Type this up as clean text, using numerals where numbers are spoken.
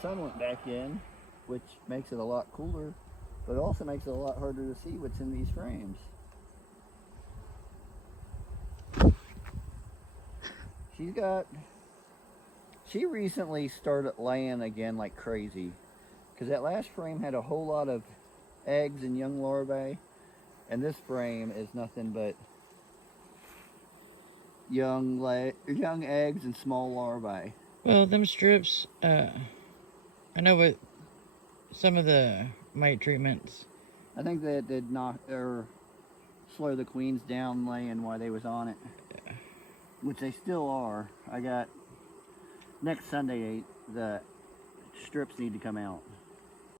sun went back in, which makes it a lot cooler, but it also makes it a lot harder to see what's in these frames. She recently started laying again like crazy, because that last frame had a whole lot of eggs and young larvae, and this frame is nothing but young eggs and small larvae. Well, them strips, I know what some of the mite treatments. I think that did knock or slow the queens down laying while they was on it. Yeah. Which they still are. I got next Sunday the strips need to come out.